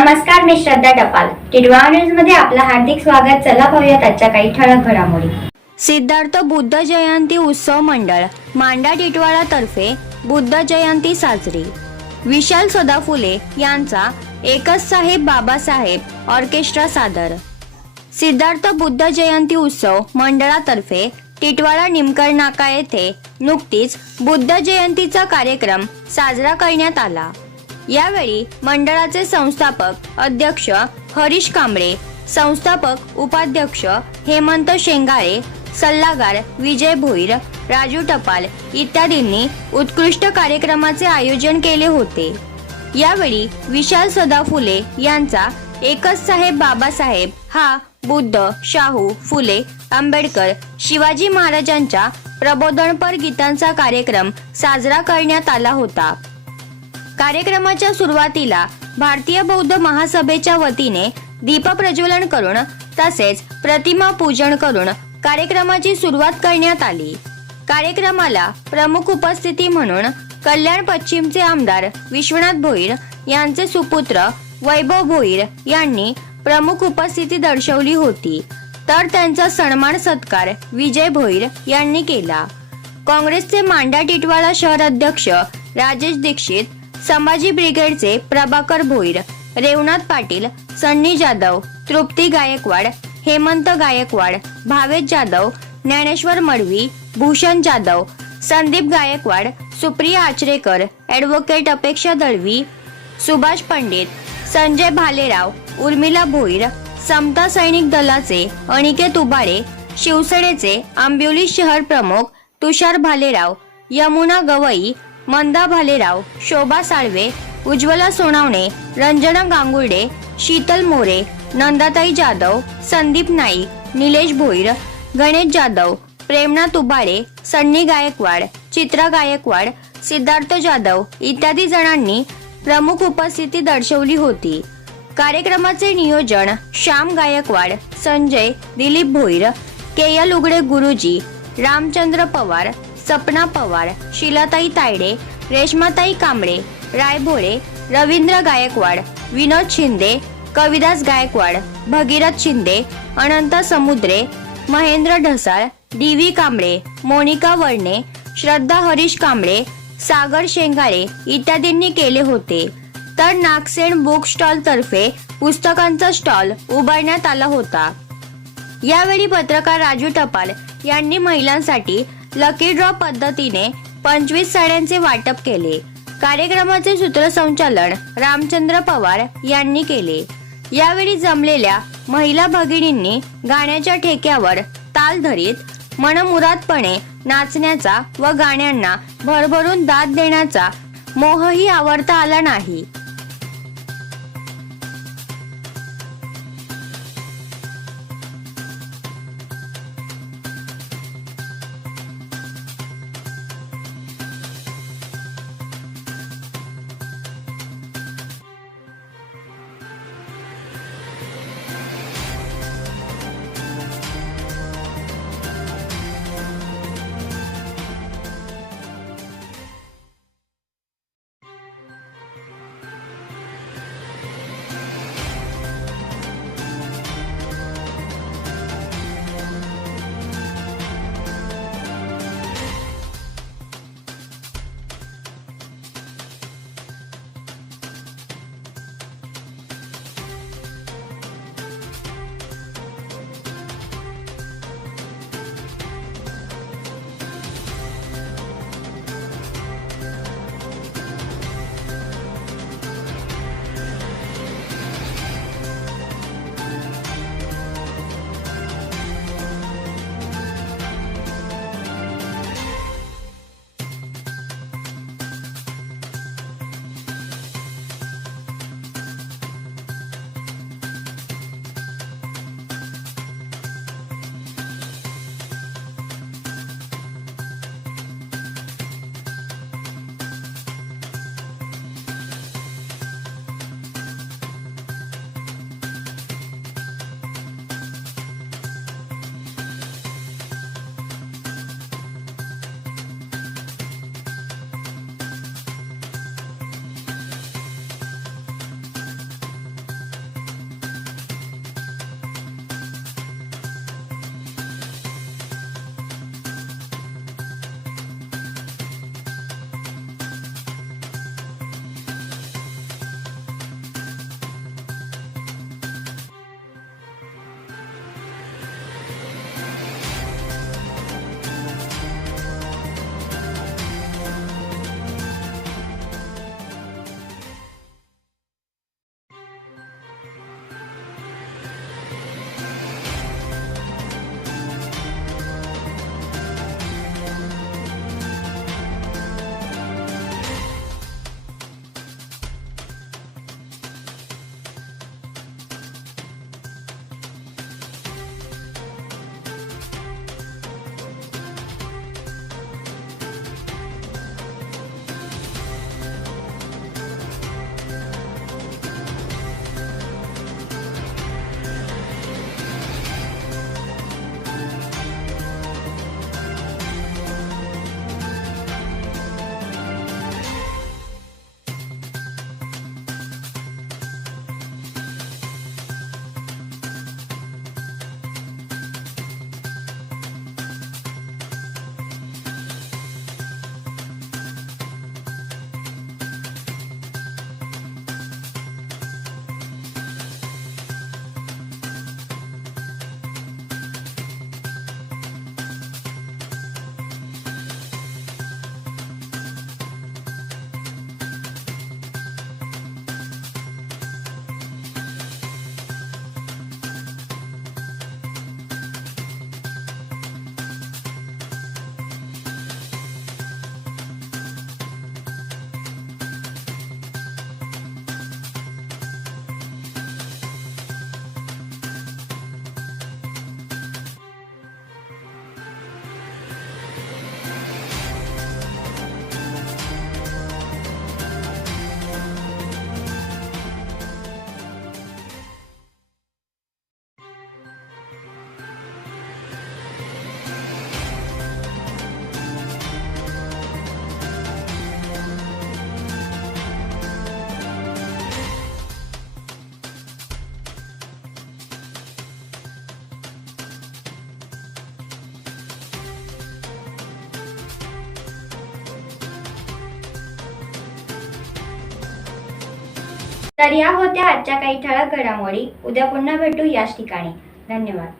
नमस्कार, मी श्रद्धा टपाल. टिडवा न्यूज मध्ये आपलं हार्दिक स्वागत. चला पाहूयात आजच्या काही ठळक घडामोडी. सिद्धार्थ बुद्ध जयंती उत्सव मंडळ मांडा टिटवाळा तर्फे बुद्ध जयंती साजरी. विशाल सदाफुले यांचा एकच साहेब बाबासाहेब ऑर्केस्ट्रा सादर. सिद्धार्थ बुद्ध जयंती उत्सव मंडळातर्फे टिटवाळा निमकर नाका येथे नुकतीच बुद्ध जयंतीचा कार्यक्रम साजरा करण्यात आला. यावेळी मंडळाचे संस्थापक अध्यक्ष हरीश कांबळे, संस्थापक उपाध्यक्ष हेमंत शेंगाळे, सल्लागार विजय भोईर, राजू टपाल इत्यादींनी उत्कृष्ट कार्यक्रमाचे आयोजन केले होते. यावेळी विशाल सदाफुले यांचा एकच साहेब बाबासाहेब हा बुद्ध, शाहू, फुले, आंबेडकर, शिवाजी महाराजांच्या प्रबोधनपर गीतांचा कार्यक्रम साजरा करण्यात आला होता. कार्यक्रमाच्या सुरुवातीला भारतीय बौद्ध महासभेच्या वतीने दीप प्रज्वलन करून तसेच प्रतिमा पूजन करून कार्यक्रमाची सुरुवात करण्यात आली. कार्यक्रमाला प्रमुख उपस्थिती म्हणून कल्याण पश्चिमचे आमदार विश्वनाथ भोईर यांचे सुपुत्र वैभव भोईर यांनी प्रमुख उपस्थिती दर्शवली होती, तर त्यांचा सन्मान सत्कार विजय भोईर यांनी केला. काँग्रेसचे मांडा टिटवाळा शहर अध्यक्ष राजेश दीक्षित, संभाजी ब्रिगेडचे प्रभाकर भोईर, रेवनाथ पाटील, सन्नी जाधव, तृप्ती गायकवाड, हेमंत गायकवाड, भावेश जाधव, ज्ञानेश्वर मडवी, भूषण जाधव, संदीप गायकवाड, सुप्रिया आचरेकर, ॲडव्होकेट अपेक्षा दळवी, सुभाष पंडित, संजय भालेराव, उर्मिला भोईर, समता सैनिक दलाचे अनिकेत उबाळे, शिवसेनेचे आंबिवली शहर प्रमुख तुषार भालेराव, यमुना गवई, मंदा भालेराव, शोभा साळवे, उज्ज्वला सोनावणे, रंजना गांगुर्डे, शीतल मोरे, नंदाताई जाधव, संदीप नाईक, निलेश भोईर, गणेश जाधव, प्रेमनाथ उबाळे, सन्नी गायकवाड, चित्रा गायकवाड, सिद्धार्थ जाधव इत्यादी जणांनी प्रमुख उपस्थिती दर्शवली होती. कार्यक्रमाचे नियोजन श्याम गायकवाड, संजय दिलीप भोईर, केयल उगडे गुरुजी, रामचंद्र पवार, सपना पवार, शिलाताई तायडे, रेश्माताई कांबळे, रायभोळे, रवींद्र गायकवाड, विनोद शिंदे, कविदास गायकवाड, भगीरथ शिंदे, अनंत समुद्रे, महेंद्र ढसाळ, डी.व्ही. कांबळे, मोनिका वर्णे, श्रद्धा हरीश कांबळे, सागर शेंगाळे इत्यादींनी केले होते. तर नागसेन बुक स्टॉल तर्फे पुस्तकांचा स्टॉल उभारण्यात आला होता. यावेळी पत्रकार राजू टपाल यांनी महिलांसाठी लकी ड्रॉ पद्धतीने 25 साड्यांचे वाटप केले. कार्यक्रमाचे सूत्रसंचालन रामचंद्र पवार यांनी केले. यावेळी जमलेल्या महिला भगिनींनी गाण्याच्या ठेक्यावर ताल धरीत मनमुरादपणे नाचण्याचा व गाण्यांना भरभरून दाद देण्याचा मोहही आवरता आला नाही. तर या होत्या आजच्या काही ठळक घडामोडी. उद्या पुन्हा भेटू याच ठिकाणी. धन्यवाद.